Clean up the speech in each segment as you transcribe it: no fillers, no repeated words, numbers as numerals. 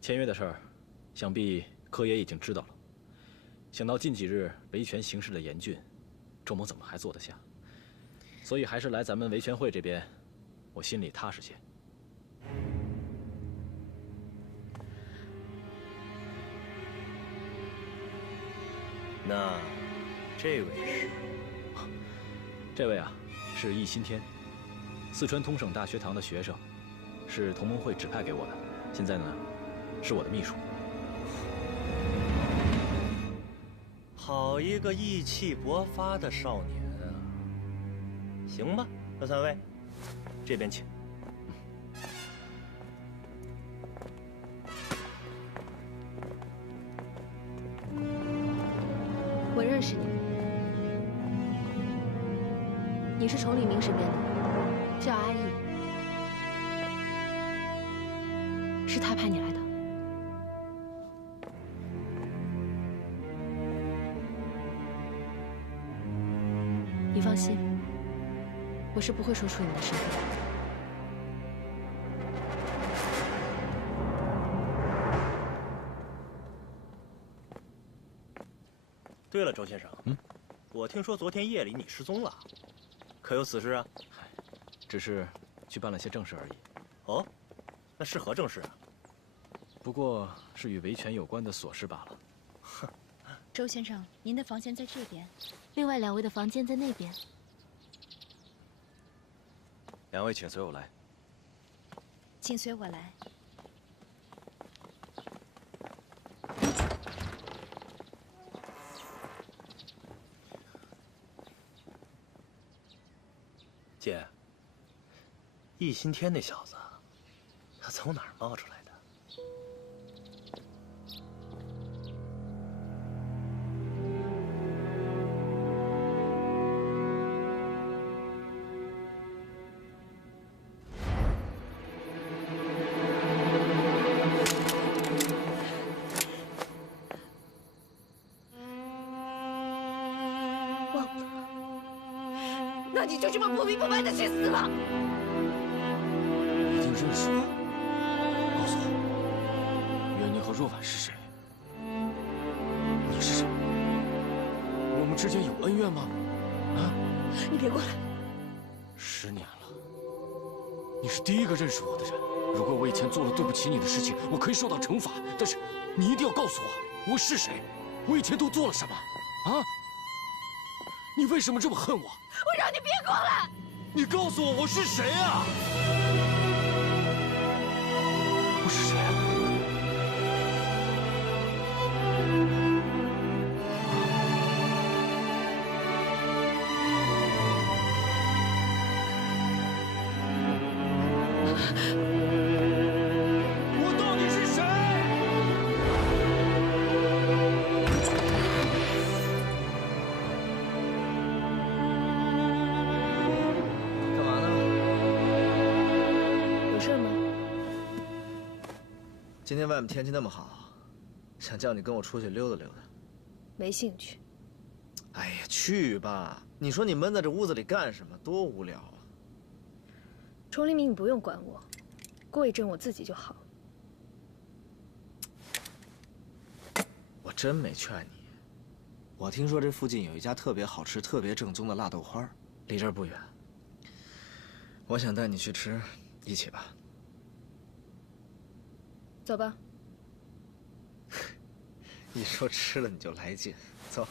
签约的事儿，想必柯爷已经知道了。想到近几日维权形势的严峻，周某怎么还坐得下？所以还是来咱们维权会这边，我心里踏实些。那这位是？这位啊，是易新天，四川通省大学堂的学生，是同盟会指派给我的。现在呢，是我的秘书。好一个意气勃发的少年啊！行吧，那三位，这边请。我认识你，你是崇礼明身边的，叫阿义，是他派你来的。你放心，我是不会说出你的身份的。对了，周先生，我听说昨天夜里你失踪了，可有此事啊？只是去办了些正事而已。哦，那是何正事啊？不过是与维权有关的琐事罢了。哼，周先生，您的房间在这边，另外2位的房间在那边。2位请随我来。请随我来。姐，易新天那小子，他从哪儿冒出来的？忘了，那你就这么不明不白的去死吧！一定认识我，告诉我，袁宁和若婉是谁？你是谁？我们之间有恩怨吗？啊！你别过来！10年了，你是第一个认识我的人。如果我以前做了对不起你的事情，我可以受到惩罚，但是你一定要告诉我，我是谁？我以前都做了什么？啊！你为什么这么恨我？我让你别过来！你告诉我，我是谁啊？我是谁啊？我到底是谁？干嘛呢？有事吗？今天外面天气那么好，想叫你跟我出去溜达溜达。没兴趣。哎呀，去吧！你说你闷在这屋子里干什么？多无聊啊！崇黎明，你不用管我，过一阵我自己就好。我真没劝你。我听说这附近有一家特别好吃、特别正宗的辣豆花，离这儿不远。我想带你去吃，一起吧。走吧。一说吃了你就来劲，走。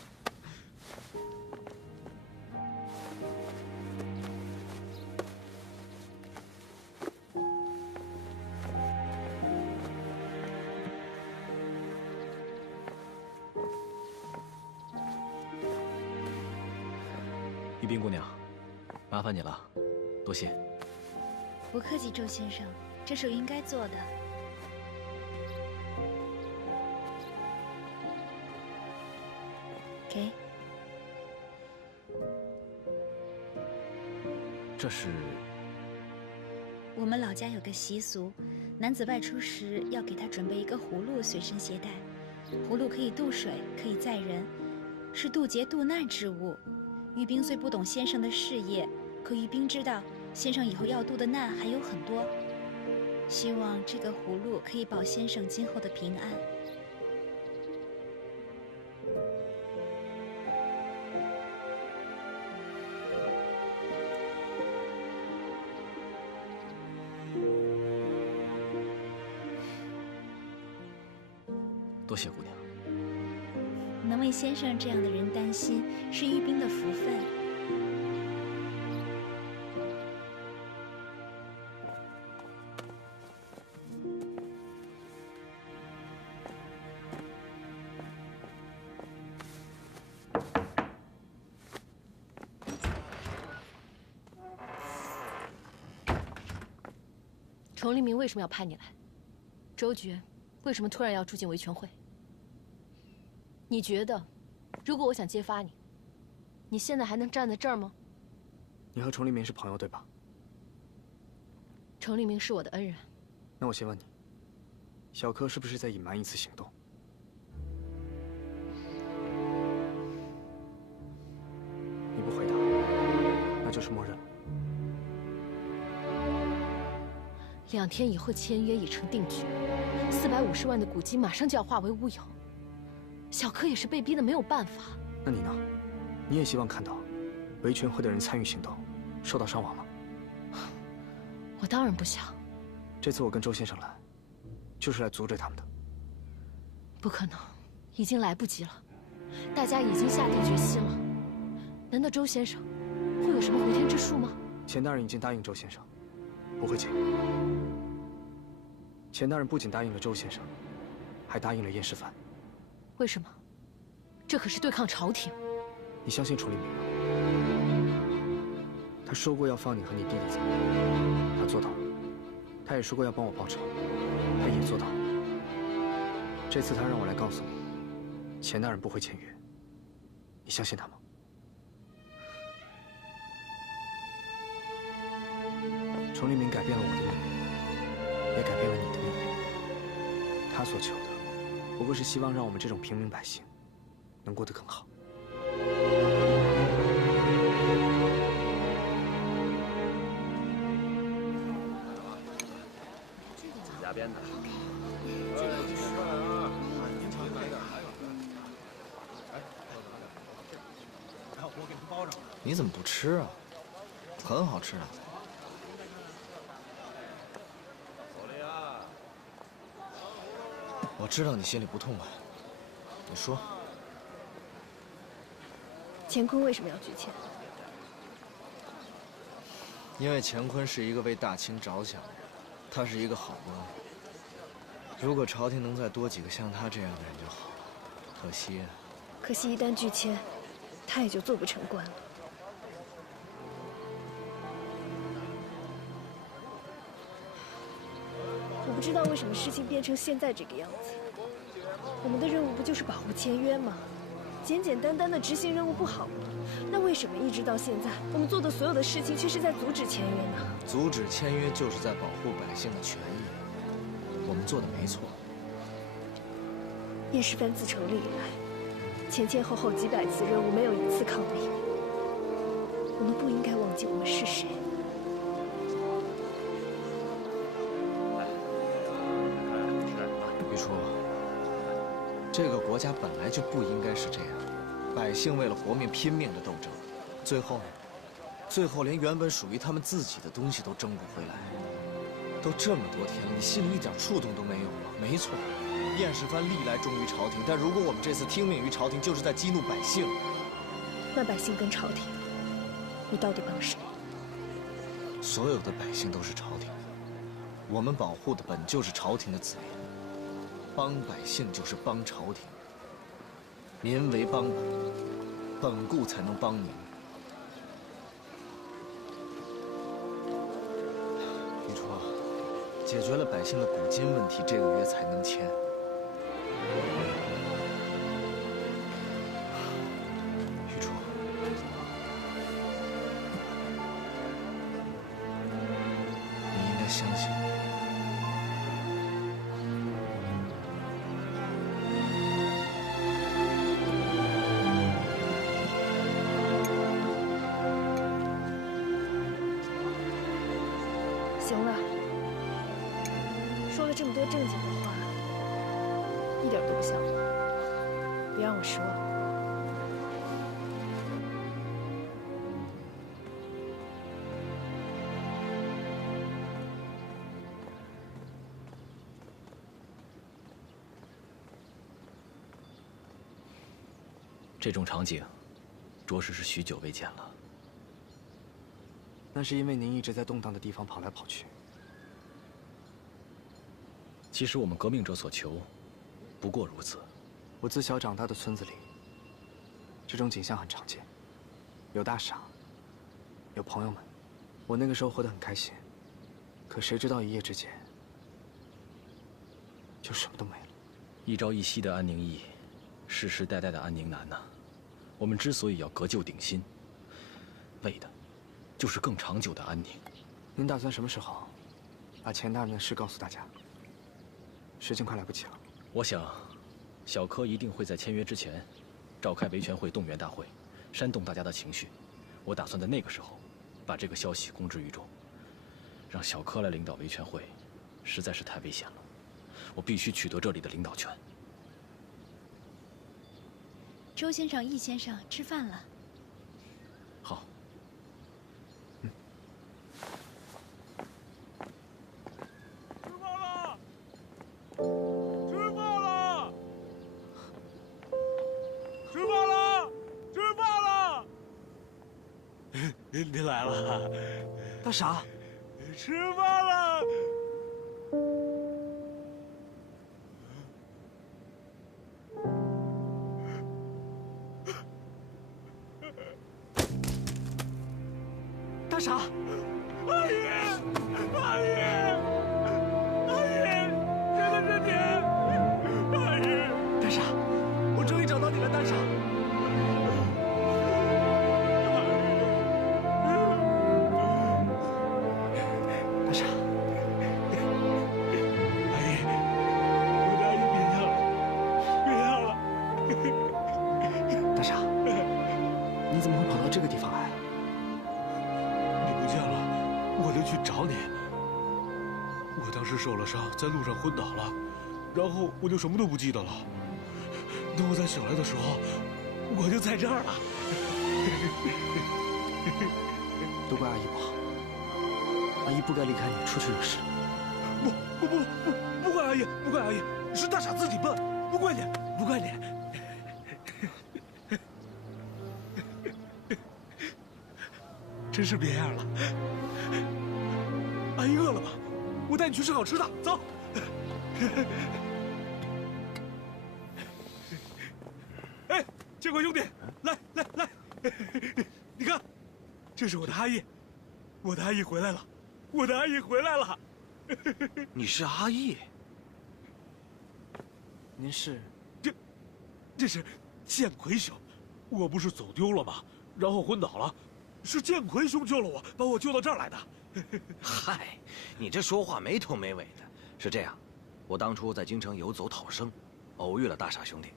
玉冰姑娘，麻烦你了，多谢。不客气，周先生，这是我应该做的。给。这是我们老家有个习俗，男子外出时要给他准备一个葫芦随身携带。葫芦可以渡水，可以载人，是渡劫渡难之物。玉冰虽不懂先生的事业，可玉冰知道先生以后要渡的难还有很多。希望这个葫芦可以保先生今后的平安。多谢姑娘。能为先生这样的人担心，是玉冰的福分。崇立明为什么要派你来？周爵为什么突然要住进维权会？你觉得，如果我想揭发你，你现在还能站在这儿吗？你和崇立明是朋友，对吧？崇立明是我的恩人。那我先问你，小柯是不是在隐瞒一次行动？你不回答，那就是默认了。2天以后签约已成定局，450万的古金马上就要化为乌有。小柯也是被逼的没有办法。那你呢？你也希望看到维权会的人参与行动，受到伤亡吗？我当然不想。这次我跟周先生来，就是来阻止他们的。不可能，已经来不及了。大家已经下定决心了。难道周先生会有什么回天之术吗？钱大人已经答应周先生，不会签约。钱大人不仅答应了周先生，还答应了燕世凡。为什么？这可是对抗朝廷。你相信楚立明吗？他说过要放你和你弟弟走，他做到了。他也说过要帮我报仇，他也做到了。这次他让我来告诉你，钱大人不会签约。你相信他吗？崇立明改变了我的命运，也改变了你的命运。他所求的，不过是希望让我们这种平民百姓能过得更好。自家编的。你怎么不吃啊？很好吃的。我知道你心里不痛快，你说。乾坤为什么要拒签？因为乾坤是一个为大清着想的人，他是一个好官。如果朝廷能再多几个像他这样的人就好了，可惜啊。可惜一旦拒签，他也就做不成官了。我不知道为什么事情变成现在这个样子。我们的任务不就是保护签约吗？简简单单的执行任务不好吗？那为什么一直到现在，我们做的所有的事情却是在阻止签约呢？阻止签约就是在保护百姓的权益，我们做的没错。燕世藩自成立以来，前前后后几百次任务没有一次抗命。我们不应该忘记我们是谁。玉初，这个国家本来就不应该是这样，百姓为了活命拼命的斗争，最后呢？最后连原本属于他们自己的东西都争不回来。都这么多天了，你心里一点触动都没有吗？没错，燕世藩历来忠于朝廷，但如果我们这次听命于朝廷，就是在激怒百姓。那百姓跟朝廷，你到底帮谁？所有的百姓都是朝廷的，我们保护的本就是朝廷的子民。帮百姓就是帮朝廷，民为帮本，本固才能帮民。玉初，解决了百姓的古今问题，这个约才能签。玉初，你应该相信我。行了，这么多正经的话，一点都不像我。别让我失望。这种场景，着实是许久未见了。那是因为您一直在动荡的地方跑来跑去。其实我们革命者所求，不过如此。我自小长大的村子里，这种景象很常见，有大傻，有朋友们。我那个时候活得很开心，可谁知道一夜之间，就什么都没了。一朝一夕的安宁易，世世代代的安宁难呐。我们之所以要革旧鼎新，为的，就是更长久的安宁。您打算什么时候把钱大人的事告诉大家？时间快来不及了。我想，小柯一定会在签约之前，召开维权会动员大会，煽动大家的情绪。我打算在那个时候，把这个消息公之于众。让小柯来领导维权会，实在是太危险了。我必须取得这里的领导权。周先生、易先生，吃饭了。好。吃饭了！吃饭了！吃饭了！吃饭了！您来了，大傻，吃饭了！大傻，阿姨，阿姨，阿姨，真的是你，阿姨！大傻，我终于找到你了，大傻。大傻，阿姨，我的阿姨别样了，别样了。大傻，你怎么会跑到这个地方来啊？你不见了，我就去找你。我当时受了伤，在路上昏倒了，然后我就什么都不记得了。等我再醒来的时候，我就在这儿了。都怪阿姨不好，阿姨不该离开你出去惹事。不怪阿姨，不怪阿姨，是大傻自己笨，不怪你，不怪你。真是别样了。阿姨饿了吧？我带你去吃好吃的，走。哎，建国兄弟，来，你看，这是我的阿姨，我的阿姨回来了，我的阿姨回来了。你是阿义？您是？这是建奎兄，我不是走丢了吗？然后昏倒了，是建奎兄救了我，把我救到这儿来的。嗨，你这说话没头没尾的。是这样，我当初在京城游走讨生，偶遇了大傻兄弟。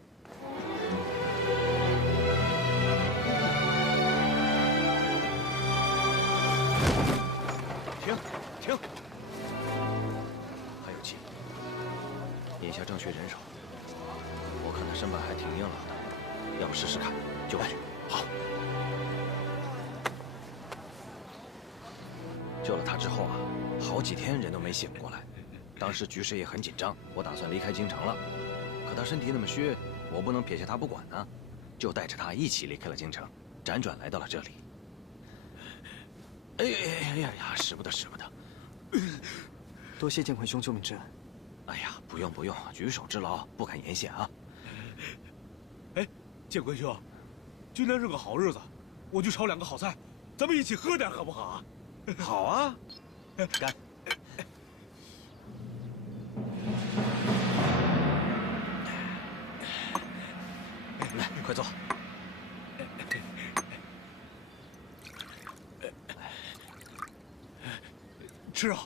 停！还有气。眼下正缺人手，我看他身板还挺硬朗的，要不试试看，就过去。好。救了他之后啊，好几天人都没醒过来。当时局势也很紧张，我打算离开京城了。可他身体那么虚，我不能撇下他不管呢，就带着他一起离开了京城，辗转来到了这里。哎呀，使不得。多谢建奎兄救命之恩。哎呀，不用，举手之劳不敢言谢啊。哎，建奎兄，今天是个好日子，我去炒2个好菜，咱们一起喝点好不好啊？好啊，干！来，快坐。吃啊！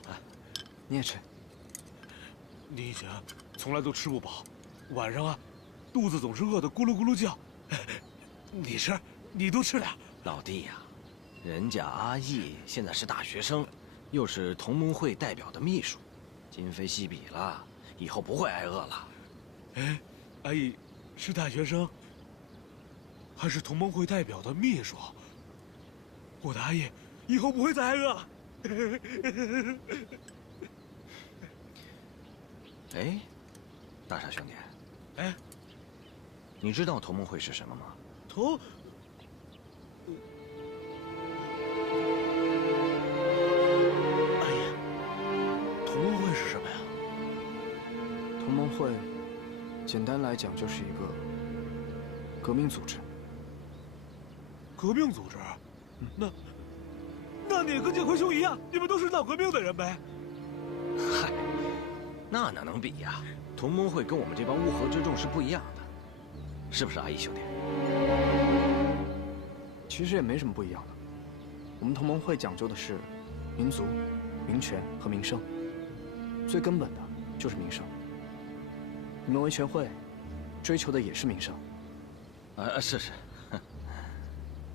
你也吃。你以前从来都吃不饱，晚上啊，肚子总是饿得咕噜咕噜叫。你吃，你多吃点。老弟呀，人家阿义现在是大学生，又是同盟会代表的秘书，今非昔比了，以后不会挨饿了。哎，阿义是大学生，还是同盟会代表的秘书。我的阿义以后不会再挨饿了。哎，大傻兄弟，哎，你知道同盟会是什么吗？阿义，同盟会是什么呀？同盟会，简单来讲就是一个革命组织。革命组织？那你和建奎兄一样，你们都是闹革命的人呗？嗨，那哪能比呀？同盟会跟我们这帮乌合之众是不一样的，是不是阿义兄弟？其实也没什么不一样的。我们同盟会讲究的是民族、民权和民生，最根本的就是民生。你们维权会追求的也是民生。是。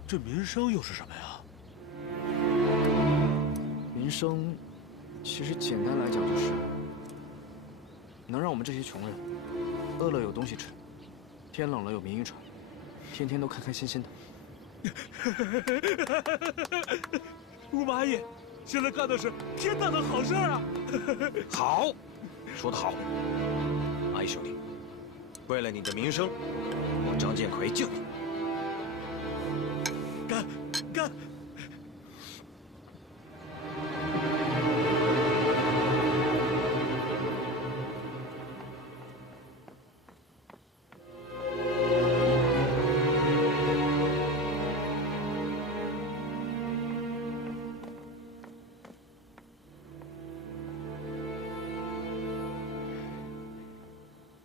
这民生又是什么呀？民生，其实简单来讲就是，能让我们这些穷人，饿了有东西吃，天冷了有棉衣穿，天天都开开心心的。我们阿义现在干的是天大的好事啊！好，说得好，阿义兄弟，为了你的名声，我张建奎敬你。干！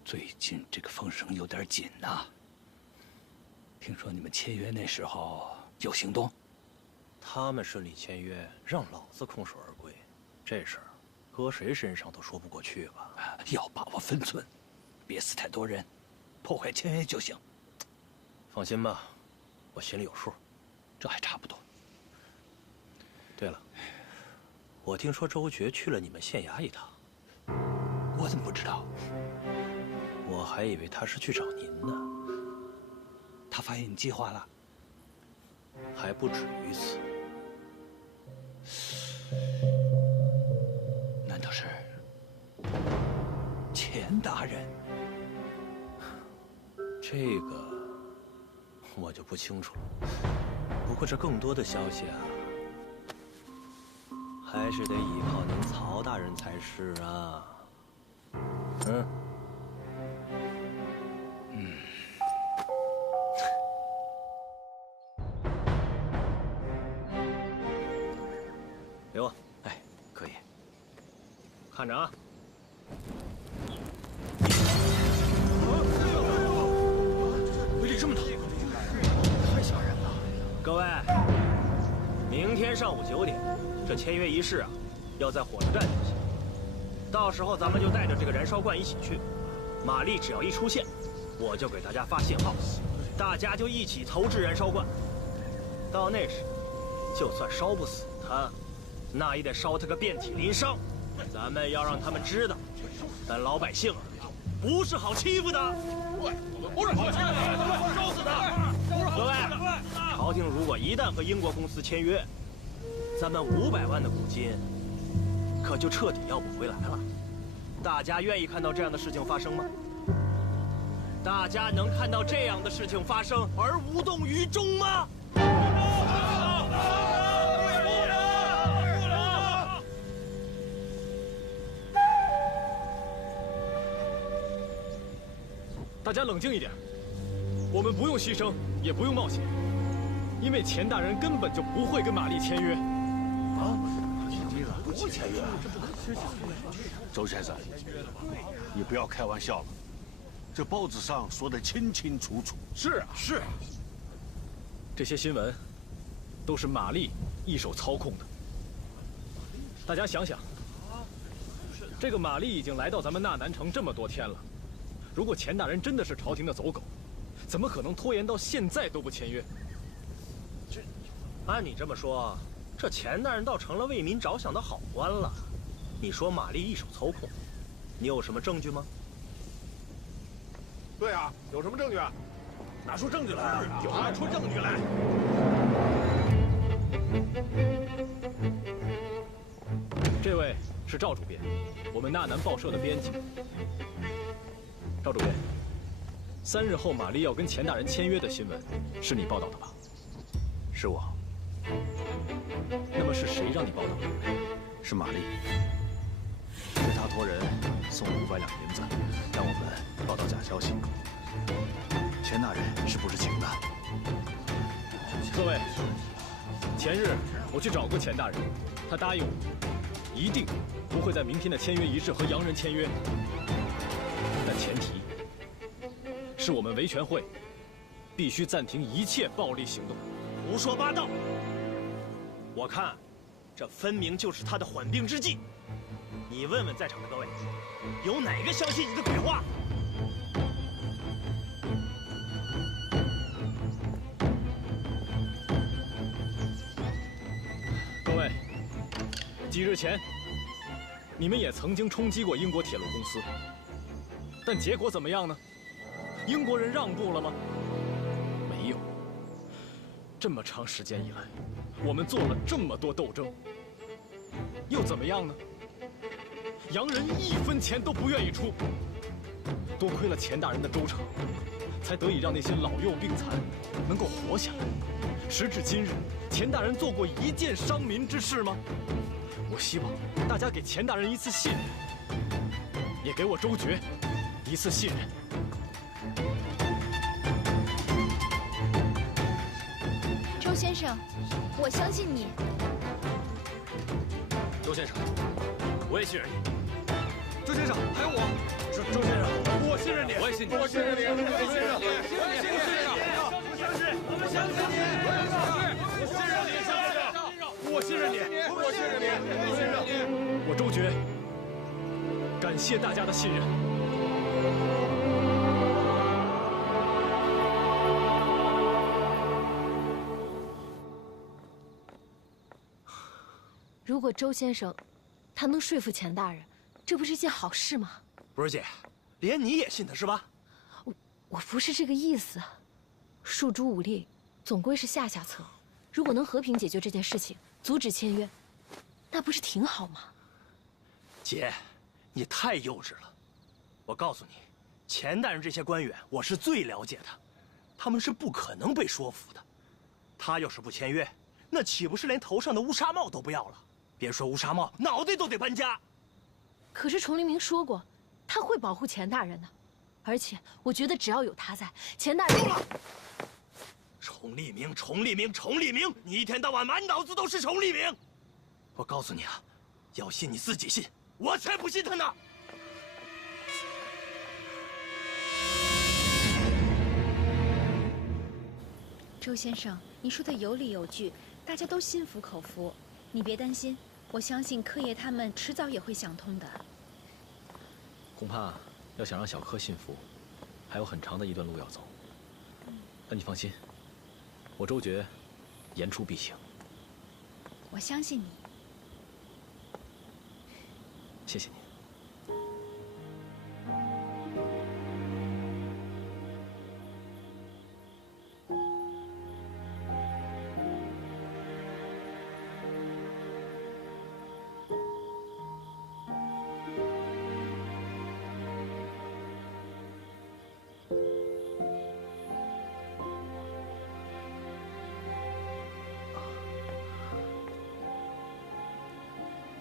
最近这个风声有点紧呐。听说你们签约那时候有行动？他们顺利签约，让老子空手而归，这事儿搁谁身上都说不过去吧？要把握分寸，别死太多人，破坏签约就行。放心吧，我心里有数。这还差不多。对了，我听说周觉去了你们县衙一趟，我怎么不知道？我还以为他是去找您呢。他发现你计划了？还不止于此。难道是钱大人？这个我就不清楚了。不过这更多的消息啊，还是得依靠您曹大人才是啊。给我。哎，可以。看着啊。威力这么大，太吓人了。各位，明天上午9点，这签约仪式啊，要在火车站举行。到时候咱们就带着这个燃烧罐一起去。玛丽只要一出现，我就给大家发信号，大家就一起投掷燃烧罐。到那时，就算烧不死他，那也得烧他个遍体鳞伤。咱们要让他们知道，咱老百姓不是好欺负的。对，我们不是好欺负的，烧死他！各位，朝廷如果一旦和英国公司签约，咱们500万的股金可就彻底要不回来了。大家愿意看到这样的事情发生吗？大家能看到这样的事情发生而无动于衷吗？大家冷静一点，我们不用牺牲，也不用冒险，因为钱大人根本就不会跟玛丽签约。不会签约啊！周先生，你不要开玩笑了，这报纸上说的清清楚楚。是啊，是啊，这些新闻都是玛丽一手操控的。大家想想，这个玛丽已经来到咱们纳南城这么多天了。如果钱大人真的是朝廷的走狗，怎么可能拖延到现在都不签约？按你这么说，这钱大人倒成了为民着想的好官了。你说玛丽一手操控，你有什么证据吗？对啊，有什么证据啊？拿出证据来啊！拿出证据来！这位是赵主编，我们纳南报社的编辑。赵主编，3日后玛丽要跟钱大人签约的新闻，是你报道的吧？是我。那么是谁让你报道的？是玛丽。是她托人送了500两银子，让我们报道假消息。钱大人是不知情的。各位，前日我去找过钱大人，他答应我，一定不会在明天的签约仪式和洋人签约。但前提是我们维权会必须暂停一切暴力行动。胡说八道！我看，这分明就是他的缓兵之计。你问问在场的各位，有哪个相信你的鬼话？各位，几日前，你们也曾经冲击过英国铁路公司，但结果怎么样呢？英国人让步了吗？没有。这么长时间以来，我们做了这么多斗争，又怎么样呢？洋人1分钱都不愿意出，多亏了钱大人的周成，才得以让那些老幼病残能够活下来。时至今日，钱大人做过一件伤民之事吗？我希望大家给钱大人一次信任，也给我周爵一次信任。周先生，我相信你。周先生，我也信任你。周先生，还有我。周先生，我信任你，我也信你，我信任你，我信任你，我也信任你。我们相信你，我信任你，我信任你，我信任你。我周爵感谢大家的信任。如果周先生他能说服钱大人，这不是一件好事吗？不是姐，连你也信他是吧？我不是这个意思。诉诸武力，总归是下策。如果能和平解决这件事情，阻止签约，那不是挺好吗？姐，你太幼稚了。我告诉你，钱大人这些官员，我是最了解的，他们是不可能被说服的。他要是不签约，那岂不是连头上的乌纱帽都不要了？别说乌纱帽，脑袋都得搬家。可是崇黎明说过，他会保护钱大人的，而且我觉得只要有他在，钱大人。崇黎明，崇黎明，崇黎明！你一天到晚满脑子都是崇黎明。我告诉你啊，要信你自己信，我才不信他呢。周先生，你说的有理有据，大家都心服口服。你别担心，我相信柯爷他们迟早也会想通的。恐怕要想让小柯信服，还有很长的一段路要走。但你放心，我周爵言出必行。我相信你。谢谢你。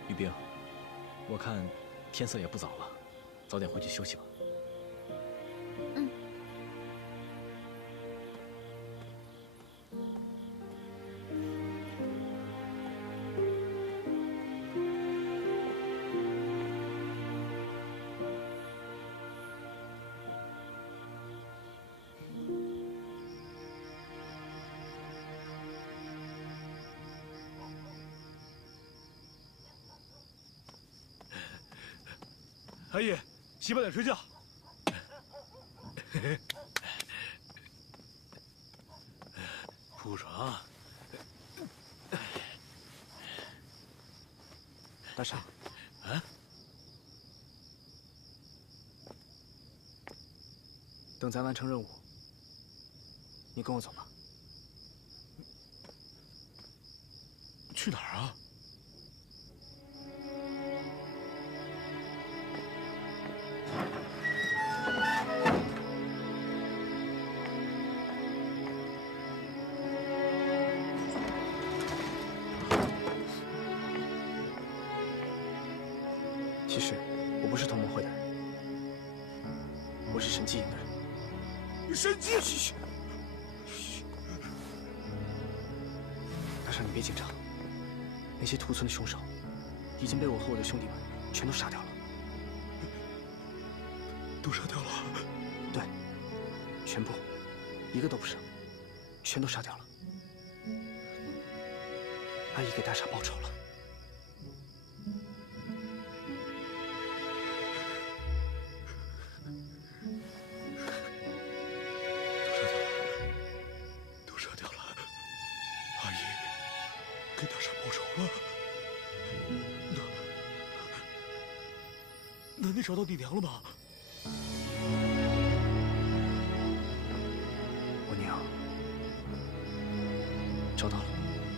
玉冰，我看天色也不早了，早点回去休息吧。嗯。阿姨，洗把脸睡觉。铺床。大傻，啊？等咱完成任务，你跟我走吧。去哪儿啊？其实我不是同盟会的人，我是神机营的人。神机！大少，你别紧张。那些屠村的凶手，已经被我和我的兄弟们全都杀掉了。都杀掉了？对，全部，一个都不剩，全都杀掉了。阿姨给大傻报仇了。都杀掉了，阿姨给大傻报仇了。那你找到你娘了吗？我娘找到了。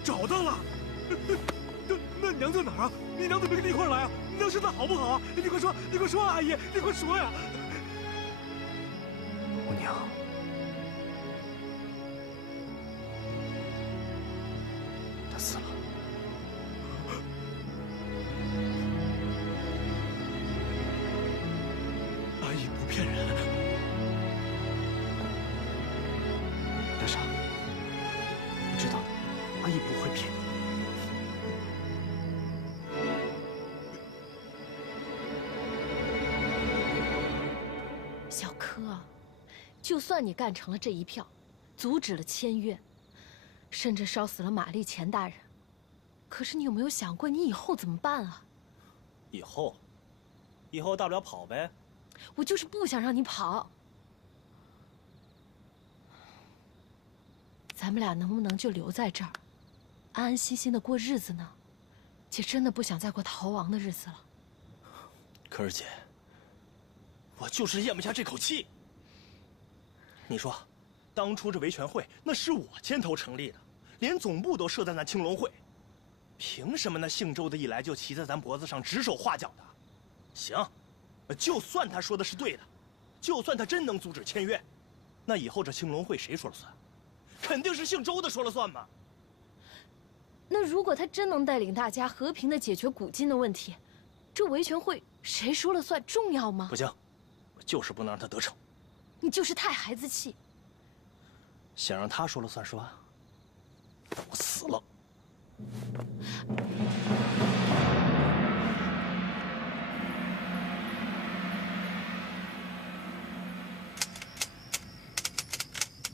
找到了？那娘在哪儿啊？你娘怎么跟你一块来啊？你娘身材好不好啊？你快说，你快说，阿姨，你快说呀！我娘她死了。阿姨不骗人。大傻，你知道的，阿姨不会骗你。小柯，就算你干成了这一票，阻止了签约，甚至烧死了玛丽钱大人，可是你有没有想过，你以后怎么办啊？以后大不了跑呗。我就是不想让你跑。咱们俩能不能就留在这儿，安安心心的过日子呢？姐真的不想再过逃亡的日子了。可是姐，我就是咽不下这口气。你说，当初这维权会那是我牵头成立的，连总部都设在那青龙会，凭什么那姓周的一来就骑在咱脖子上指手画脚的？行，就算他说的是对的，就算他真能阻止签约，那以后这青龙会谁说了算？肯定是姓周的说了算嘛。那如果他真能带领大家和平的解决古今的问题，这维权会谁说了算重要吗？不行，我就是不能让他得逞。你就是太孩子气。想让他说了算是吧？我死了。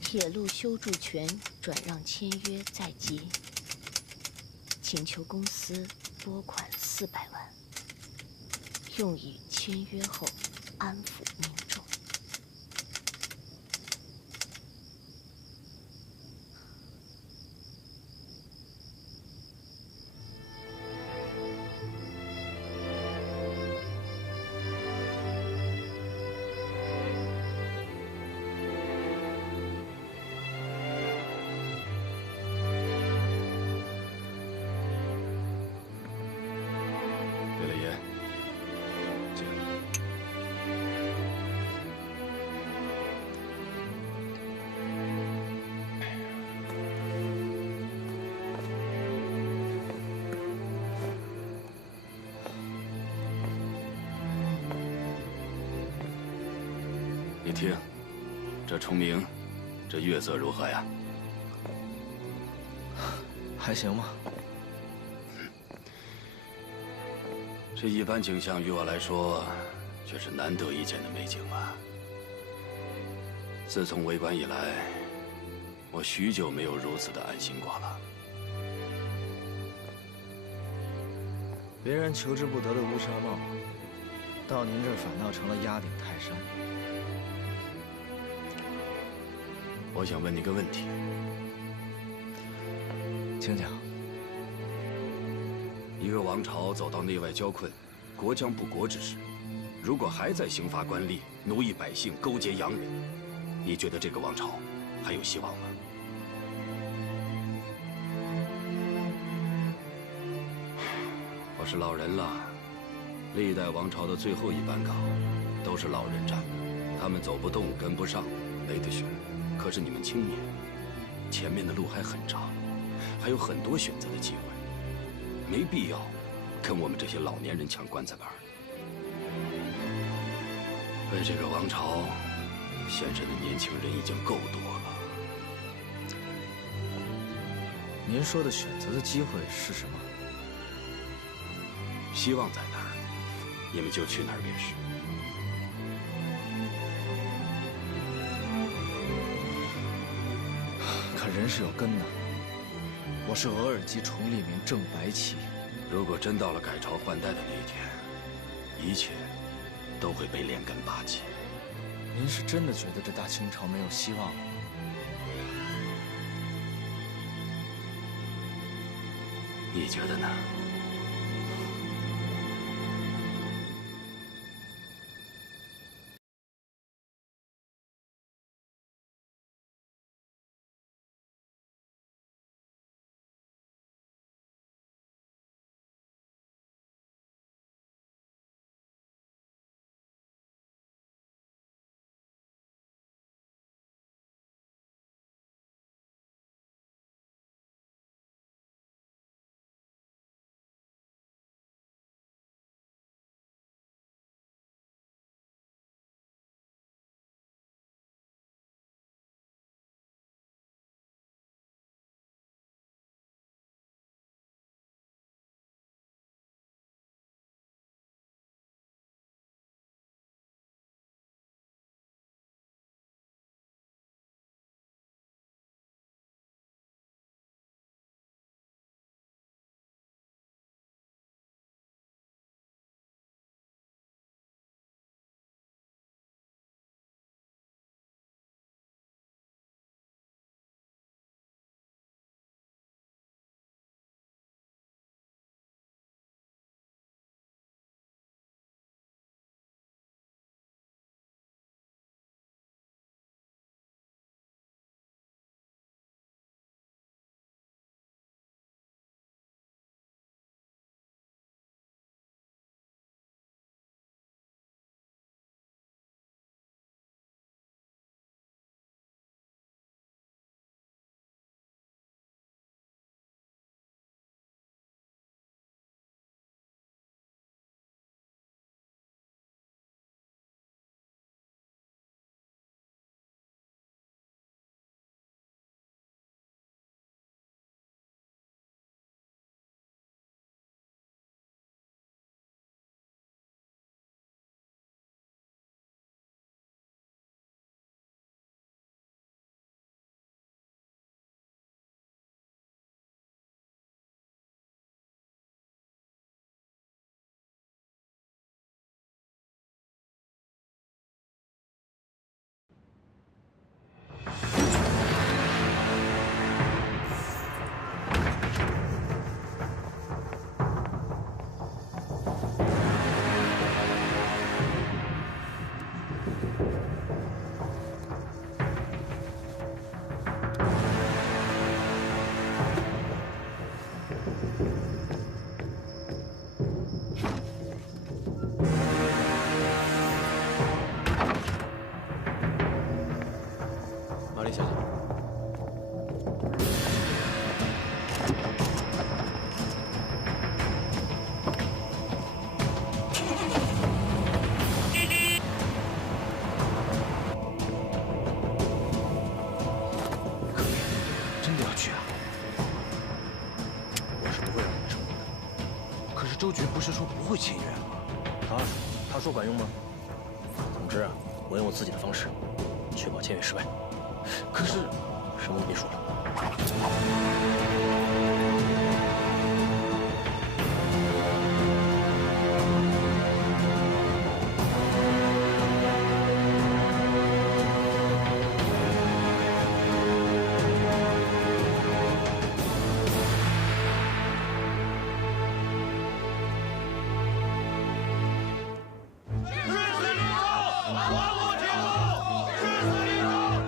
铁路修筑权转让签约在即，请求公司拨款400万，用于签约后安抚民众。给了烟，请。你听，这虫鸣，这月色如何呀？还行吧。这一般景象于我来说，却是难得一见的美景啊！自从为官以来，我许久没有如此的安心过了。别人求之不得的乌纱帽，到您这儿反倒成了压顶泰山。我想问你个问题，请讲。一个王朝走到内外交困、国将不国之时，如果还在刑罚官吏、奴役百姓、勾结洋人，你觉得这个王朝还有希望吗？我是老人了，历代王朝的最后一班岗都是老人占的，他们走不动，跟不上，没得选。可是你们青年，前面的路还很长，还有很多选择的机会，没必要跟我们这些老年人抢棺材板。为这个王朝献身的年轻人已经够多了。您说的选择的机会是什么？希望在哪儿，你们就去哪儿便是。可人是有根的，我是额尔基崇利明正白旗。如果真到了改朝换代的那一天，一切都会被连根拔起。您是真的觉得这大清朝没有希望吗？你觉得呢？玛丽小姐，真的要去啊？我是不会让你成功的。可是周局不是说不会签约吗？他说管用吗？总之啊，我用我自己的方式，确保签约失败。可是，什么都别说了。誓死立功，亡我天后！誓死立功！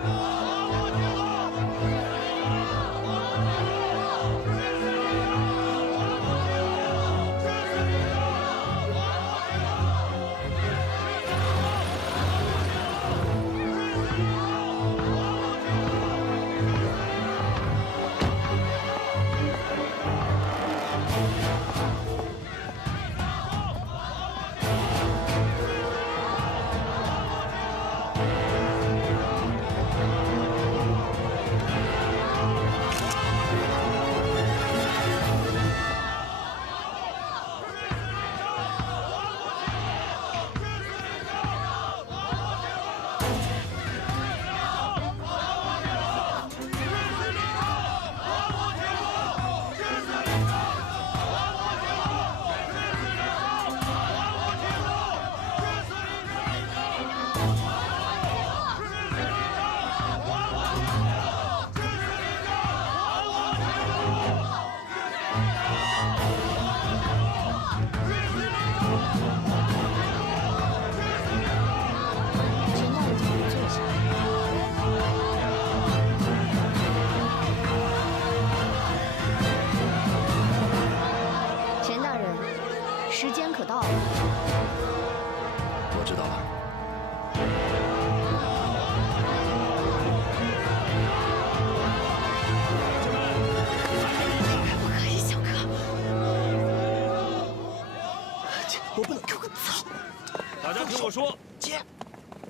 我说，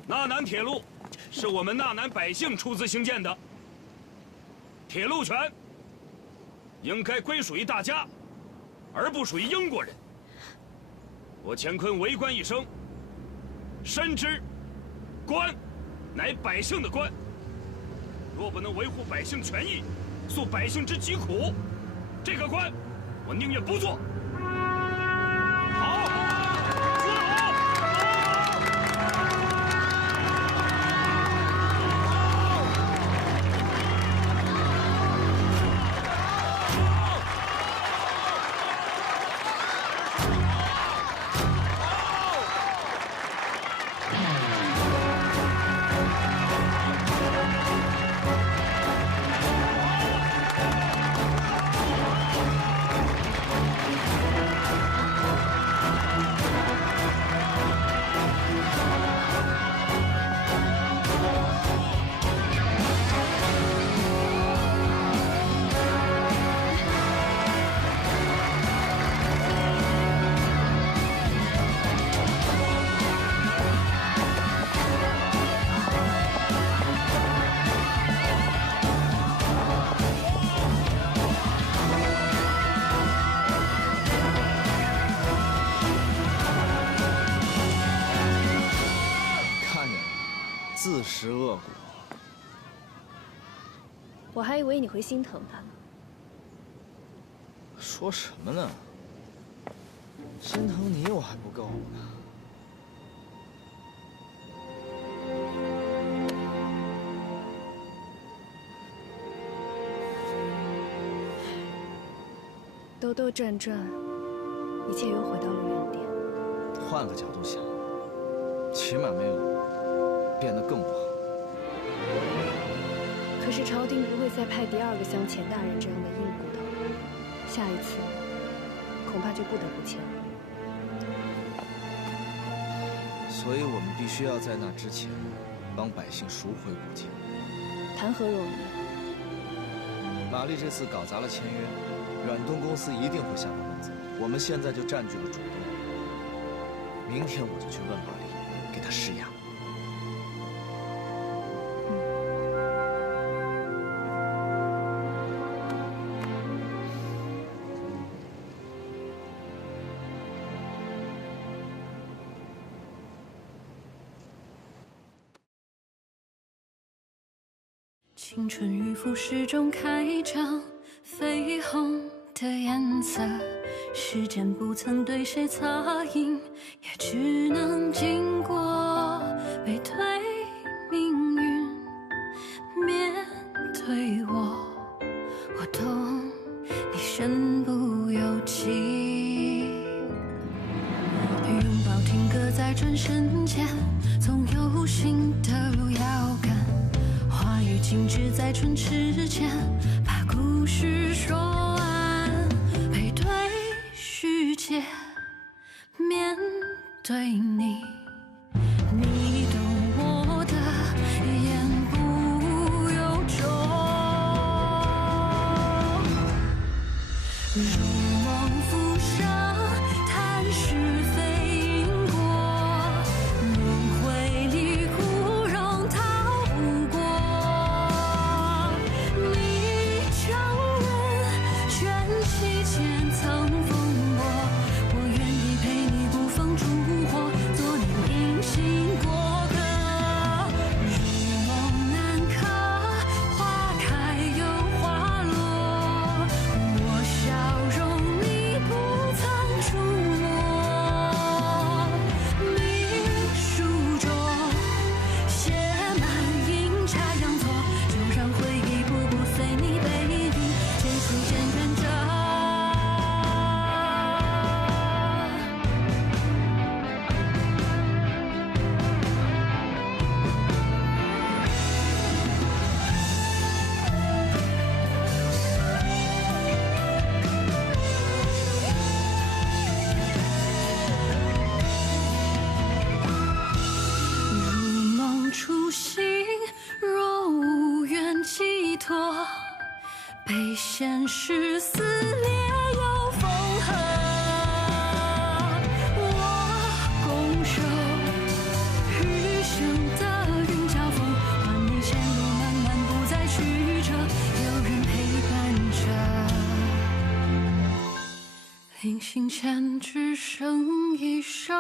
纳南铁路是我们纳南百姓出资兴建的，铁路权应该归属于大家，而不属于英国人。我乾坤为官一生，深知官乃百姓的官，若不能维护百姓权益，诉百姓之疾苦，这个官我宁愿不做。自食恶果。我还以为你会心疼他呢。说什么呢？心疼你我还不够呢。兜兜转转，一切又回到了原点。换个角度想，起码没有变得更不好。可是朝廷不会再派第二个像钱大人这样的硬骨头，下一次恐怕就不得不签了。所以我们必须要在那之前，帮百姓赎回国境。谈何容易？玛丽这次搞砸了签约，远东公司一定会下班责。我们现在就占据了主动。明天我就去问玛丽，给她施压。青春与腐蚀中开张，绯红的颜色，时间不曾对谁擦印，也只能经过背对命运，面对我，我懂你身不由己。拥抱停格在转身间，总有心都要赶。话语静止在唇齿间，把故事说完，背对世界，面对你，你懂我的言不由衷，如梦浮生，谈是非因果，轮回里枯荣逃不过。你承认卷起千层风波，我愿意陪你不放烛火，做你铭心过客。如梦难可，花开又花落，我笑容你不曾触摸。命书中写满阴差阳错，就让回忆步步随你背影，结束渐远着。如梦初醒，若无缘寄托，被现实撕裂又缝合。我拱手金钱只剩一首。